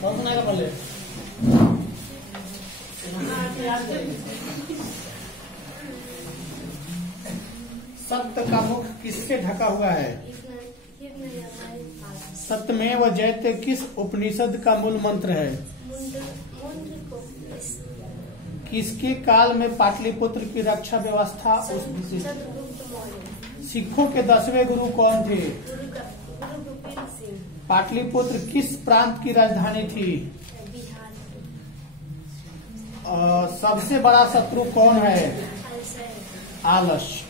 कौन सुनाएगा पहले? सत्य का मुख किससे ढका हुआ है? सत्यमेव जयते किस उपनिषद का मूल मंत्र है? किसके काल में पाटलिपुत्र की रक्षा व्यवस्था? सिखों के 10वें गुरु कौन थे? पाटलिपुत्र किस प्रांत की राजधानी थी? सबसे बड़ा शत्रु कौन है? आलस्य।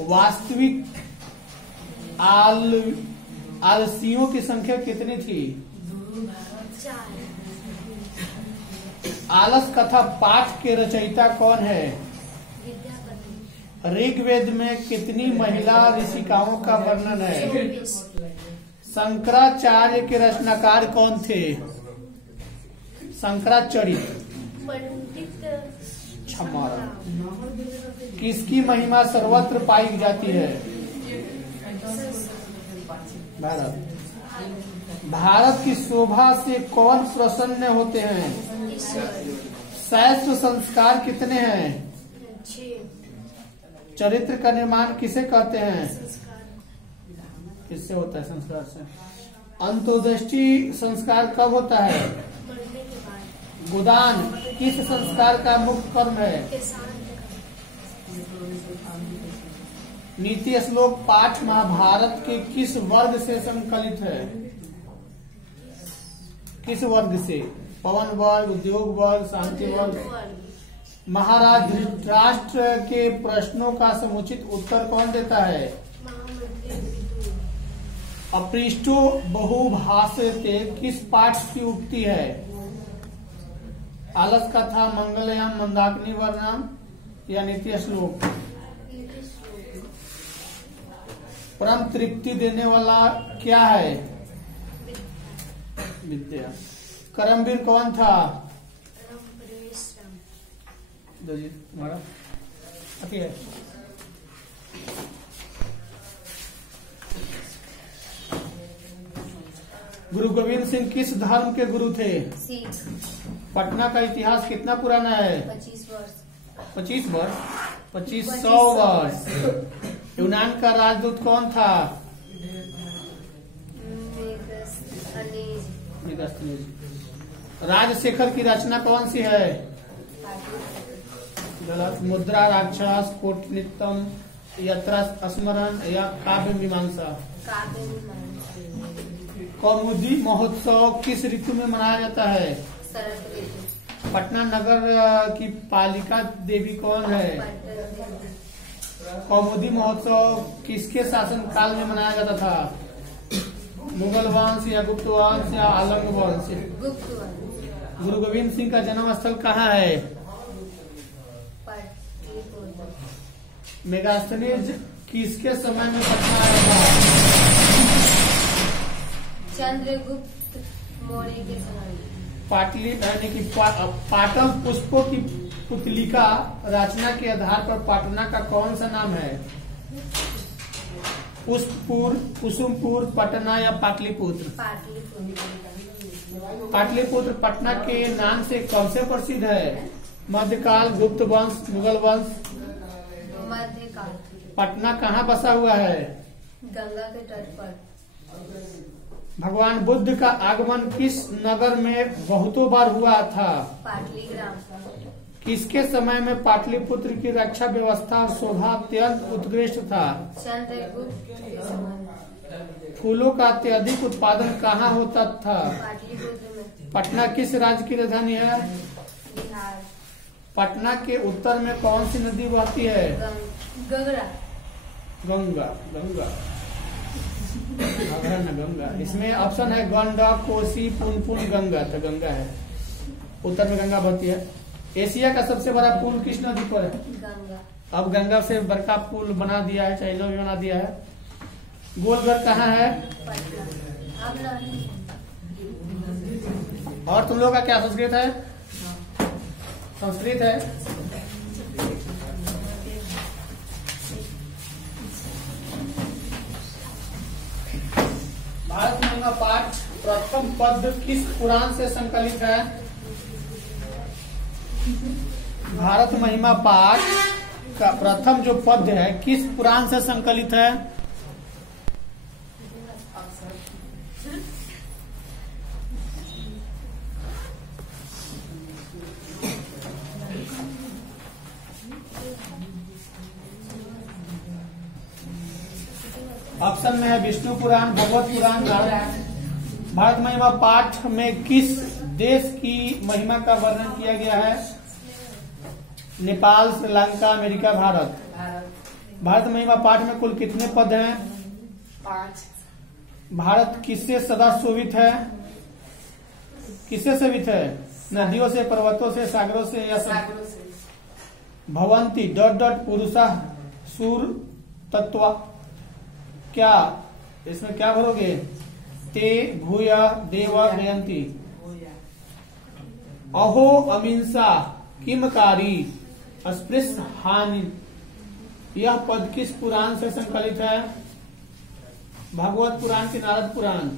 वास्तविक आलसियों की संख्या कितनी थी? आलस कथा पाठ के रचयिता कौन है? ऋग्वेद में कितनी महिला ऋषिकाओं का वर्णन है? शंकराचार्य के रचनाकार कौन थे? शंकराचार्य। किसकी महिमा सर्वत्र पाई जाती है? भारत की शोभा से कौन प्रसन्न होते हैं? शैष्ठ संस्कार कितने हैं? चरित्र का निर्माण किसे कहते हैं? किससे होता है? संस्कार से। अंतोदृष्टि संस्कार कब होता है? गोदान किस संस्कार का मुख्य कर्म है? नीति श्लोक पाठ महाभारत के किस वर्ग से संकलित है? किस वर्ग से? पवन वर्ग, उद्योग वर्ग, शांति वर्ग। महाराज धृतराष्ट्र के प्रश्नों का समुचित उत्तर कौन देता है? अपृष्टो बहुभाषते किस पाठ की उक्ति है? आलस कथा, मंगलयाम, मंदाकिनी वर्णम या नीति श्लोक? परम तृप्ति देने वाला क्या है? विद्या। करमवीर कौन था? तुम्हारा है। गुरु गोविंद सिंह किस धर्म के गुरु थे? पटना का इतिहास कितना पुराना है? 25 वर्ष। 2500 वर्ष। यूनान का राजदूत कौन था? राजशेखर की रचना कौन सी है? गलत। मुद्रा राक्षस, कोटनित्यम, यात्रा स्मरण या काव्य मीमांसा? कौमुदी महोत्सव किस ऋतु में मनाया जाता है? पटना नगर की पालिका देवी कौन है? कौमुदी महोत्सव किसके शासन काल में मनाया जाता था? मुगल वंश या गुप्त वंश या आलंग वंश? गुरु गोविंद सिंह का जन्म स्थल कहाँ है? मेगास्थनीज किसके समय में पटना आया था? चंद्रगुप्त मौर्य के समय। पाटली यानी कि पाटल पुष्पों की पुतलिका रचना के आधार पर पटना का कौन सा नाम है? पुष्पपुर, कुसुमपुर, पटना या पाटलिपुत्र? पाटलिपुत्र पटना के नाम से कब से प्रसिद्ध है? मध्यकाल, गुप्त वंश, मुगल वंश? मध्यकाल। पटना कहाँ बसा हुआ है? गंगा के तट पर। भगवान बुद्ध का आगमन किस नगर में बहुतों बार हुआ था? पाटलिग्राम। किसके समय में पाटलिपुत्र की रक्षा व्यवस्था और शोभा अत्यंत उत्कृष्ट था? चंद्रगुप्त के समय। फूलों का अत्यधिक उत्पादन कहाँ होता था? पाटलिपुत्र में। पटना किस राज्य की राजधानी है? बिहार। पटना के उत्तर में कौन सी नदी बहती है? गंगा। गंगा। गंगा न गंगा। इसमें ऑप्शन है गंडक, कोसी, पुनपुन, गंगा। तो गंगा है। उत्तर में गंगा बहती है। एशिया का सबसे बड़ा पुल किस नदी पर है? गंगा। अब गंगा से बड़का पुल बना दिया है, चाइना भी बना दिया है। गोलघर कहाँ है? और तुम लोग का क्या संस्कृत है? संस्कृत है। भारत महिमा पाठ प्रथम पद किस पुराण से संकलित है? भारत महिमा पाठ का प्रथम जो पद है किस पुराण से संकलित है? ऑप्शन में है विष्णु पुराण, भगवत पुराण, भारत महिमा पाठ में किस देश की महिमा का वर्णन किया गया है? नेपाल, श्रीलंका, अमेरिका, भारत। भारत महिमा पाठ में कुल कितने पद हैं? 5। भारत किससे सदा शोभित है? किससे शोभित है? नदियों से, पर्वतों से, सागरों से या सागरों से। भवंती ... पुरुषः सूर तत्व। क्या इसमें क्या भरोगे? ते भूय देव जयंती। अहो अमिंसा किमकारी अस्पृश्य हानि। यह पद किस पुराण से संकलित है? भागवत पुराण की नारद पुराण?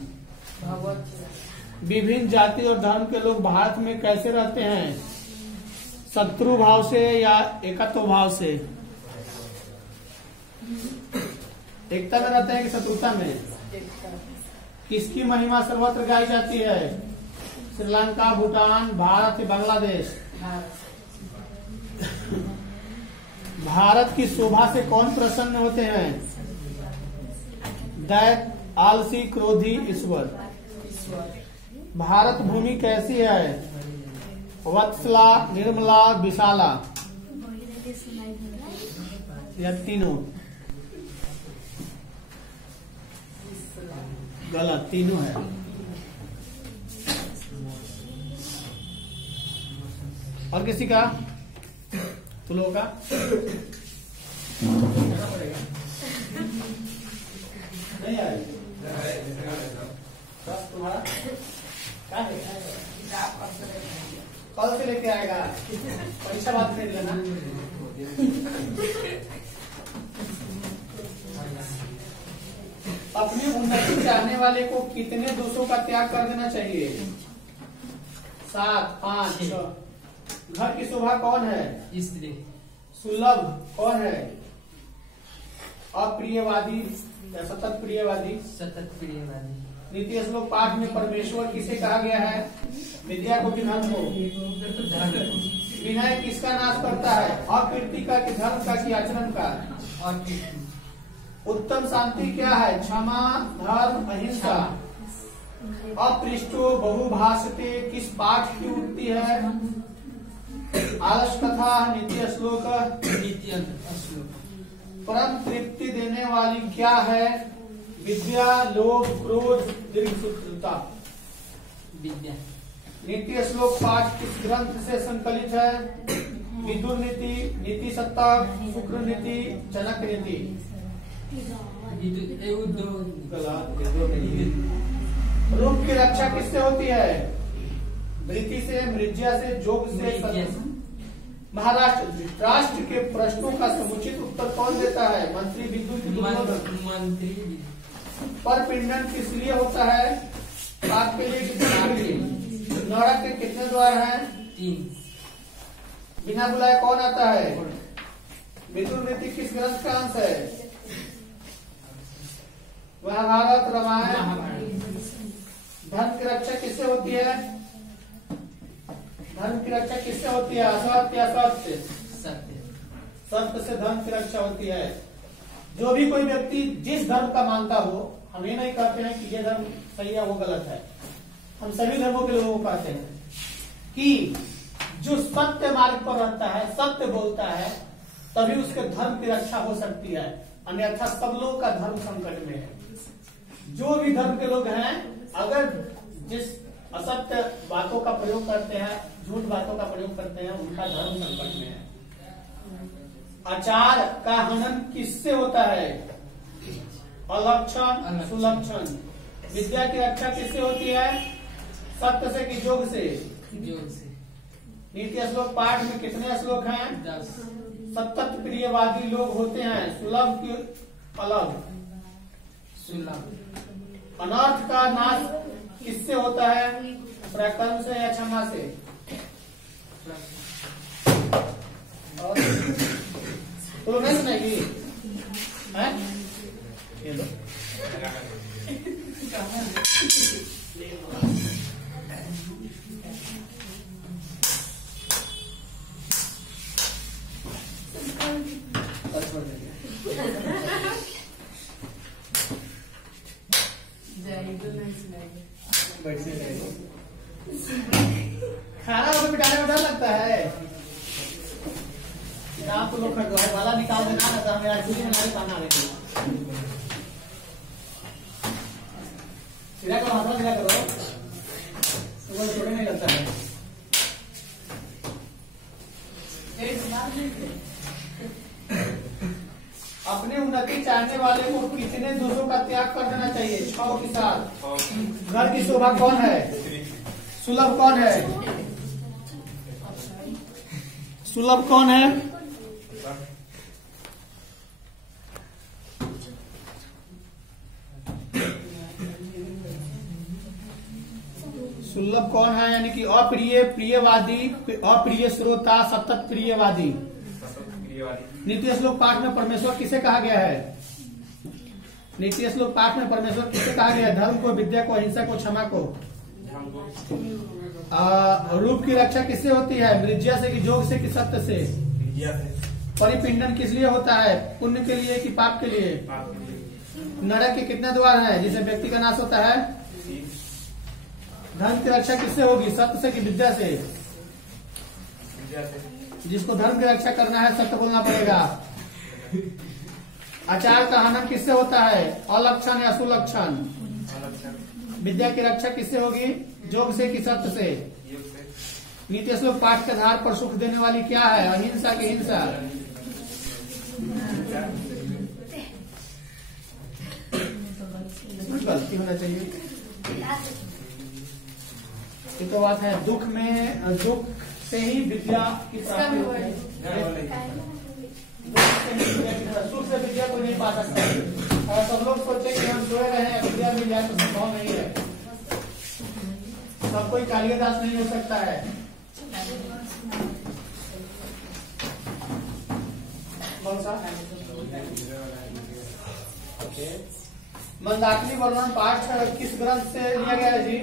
विभिन्न जाति और धर्म के लोग भारत में कैसे रहते हैं? शत्रु भाव से या एकत्व भाव से? एकता में रहते हैं कि शत्रुता में? किसकी महिमा सर्वत्र गाई जाती है? श्रीलंका, भूटान, भारत या बांग्लादेश? भारत की शोभा से कौन प्रसन्न होते हैं? दैत्य, आलसी, क्रोधी, ईश्वर। भारत भूमि कैसी है? वत्सला, निर्मला, विशाला या तीनों? गलत, तीनों है। और किसी का? तुम लोगों का? नहीं आई? तुम्हारा क्या है? कल से लेके आएगा, परीक्षा बाद में लेना। अपनी उन्नति चाहने वाले को कितने दोषों का त्याग कर देना चाहिए? 7, 5, 6। घर की शोभा कौन है? स्त्री। सुलभ कौन है? अप्रियवादी या सतत प्रियवादी? सतत प्रियवादी। नीति श्लोक पाठ में परमेश्वर किसे कहा गया है? विद्या को कि धन को? विनय किसका नाश करता है? अकीर्ति का कि धर्म का कि आचरण का? उत्तम शांति क्या है? क्षमा, धर्म, अहिंसा। अपृष्टो बहुभाषते किस पाठ की उक्ति है? आलस कथा, नीति श्लोक? परम तृप्ति देने वाली क्या है? विद्या, लोभ, क्रोध, दीर्घसूत्रता। विद्या। नीति श्लोक पाठ किस ग्रंथ से संकलित है? विदुर नीति, नीति शतक, शुक्र नीति, जनक नीति। रूप की रक्षा किससे होती है? वृत्ति से, मृज्या से, जोग से। महाराष्ट्र राष्ट्र के प्रश्नों का समुचित उत्तर कौन देता है? मंत्री, विद्युत की दुर्योधन? मंत्री। पर पिंडन किस लिए होता है? पाप के लिए, किसके लिए? नरक के कितने द्वार हैं? 3। बिना बुलाए कौन आता है? विदुर नीति किस ग्रंथ का अंश है? महाभारत, रामायण। धर्म की रक्षा किससे होती है? धर्म की रक्षा किससे होती है? असत्य या सत्य? सत्य। सत्य से धर्म की रक्षा होती है। जो भी कोई व्यक्ति जिस धर्म का मानता हो, हम ये नहीं कहते हैं कि ये धर्म सही है वो गलत है। हम सभी धर्मों के लोगों को कहते हैं कि जो सत्य मार्ग पर रहता है, सत्य बोलता है, तभी उसके धर्म की रक्षा हो सकती है। अन्यथा सब लोग का धर्म संकट में है। जो भी धर्म के लोग हैं, अगर जिस असत्य बातों का प्रयोग करते हैं, झूठ बातों का प्रयोग करते हैं, उनका धर्म संकट में है। आचार का हनन किससे होता है? अलक्षण, सुलक्षण। विद्या की रक्षा किससे होती है? सत्य से कि जोग से? जोग से। नीति श्लोक पाठ में कितने श्लोक हैं? 10। सतत प्रियवादी लोग होते हैं। सुलभ की अलग। सुलभ। अनर्थ का नाश किससे होता है? प्रकर्म से या क्षमा से? और तो नहीं सुनेगी है? ये लो खाना वाला बिठाने में डर लगता है। किताब तो लोग खरीदवाए वाला निकाल देना ना, तो मेरा चूड़ी में खाना रहेगी। सीधा करो, हाथ सीधा करो, तो छोटे नहीं लगता है। अपनी उन्नति चाहने वाले को कितने दोषों का त्याग कर देना चाहिए? 6 के साथ। घर की शोभा कौन है? सुलभ कौन है? सुलभ कौन है? सुलभ कौन है? यानी कि अप्रिय, प्रियवादी, अप्रिय श्रोता, सतत प्रियवादी। नीति श्लोक पाठ में परमेश्वर किसे कहा गया है? नीति श्लोक पाठ में परमेश्वर किसे कहा गया है? धर्म को, विद्या को, हिंसा को, क्षमा को। रूप की रक्षा किससे होती है? मृज्या से कि जोग से कि सत्य से? परिपिंडन किस लिए होता है? पुण्य के लिए कि पाप के लिए? नरक के कितने द्वार हैं जिसे व्यक्ति का नाश होता है? धर्म की रक्षा किससे होगी? सत्य से कि विद्या से? जिसको धर्म की रक्षा करना है सत्य बोलना पड़ेगा। आचार का हनन किससे होता है? अलक्षण या सुलक्षण? विद्या की रक्षा किससे होगी? जोग से कि सत्य से? नीति श्लोक पाठ के आधार पर सुख देने वाली क्या है? अहिंसा की हिंसा? गलती होना चाहिए। ये तो बात है, दुख में, दुख से ही विद्या की प्राप्ति होती है। सुख से विद्या को नहीं पा सकता। अगर सब लोग सोचे कि हम सोए रहे हैं विद्या मिल जाए तो संभव नहीं है। सब कोई कालिदास नहीं हो सकता है। कौन सा? मंदाकिनी वर्णन पाठ किस ग्रंथ से लिया गया है जी?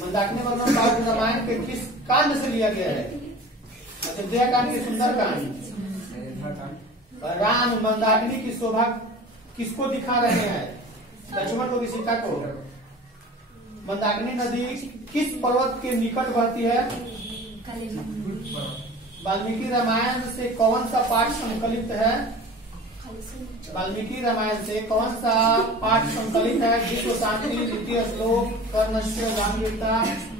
मंदाकिनी वर्णन पाठ रामायण के किस कांड से लिया गया है? अयोध्या कांड की सुंदर कांड। राम मंदाकिनी की शोभा किसको दिखा रहे हैं? लक्ष्मण को कि सीता को? मंदाकिनी नदी किस पर्वत के निकट बहती है? वाल्मीकि रामायण से कौन सा पाठ संकलित है? वाल्मीकि रामायण से कौन सा पाठ संकलित है? विश्व शांति, द्वितीय श्लोक, कर्णस्य गांभीर्यता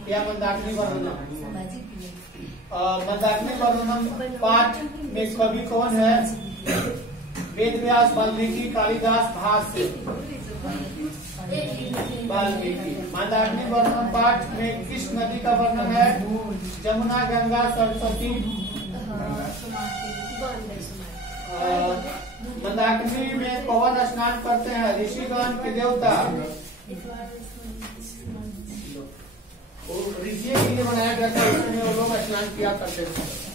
या मंदाकिनी वर्णन? मंदाकिनी वर्णन पाठ में कवि कौन है? वेद व्यास, वाल्मीकि, कालिदास, भाष्य? वाल्मीकि। मंदाकिनी वर्णन पाठ में किस नदी का वर्णन है? जमुना, गंगा, सरस्वती? मंदाकिनी में कौन स्नान करते हैं? ऋषिगण के देवता? ऋषि के लिए बनाया गया था, उसमें वो लोग स्नान किया करते थे।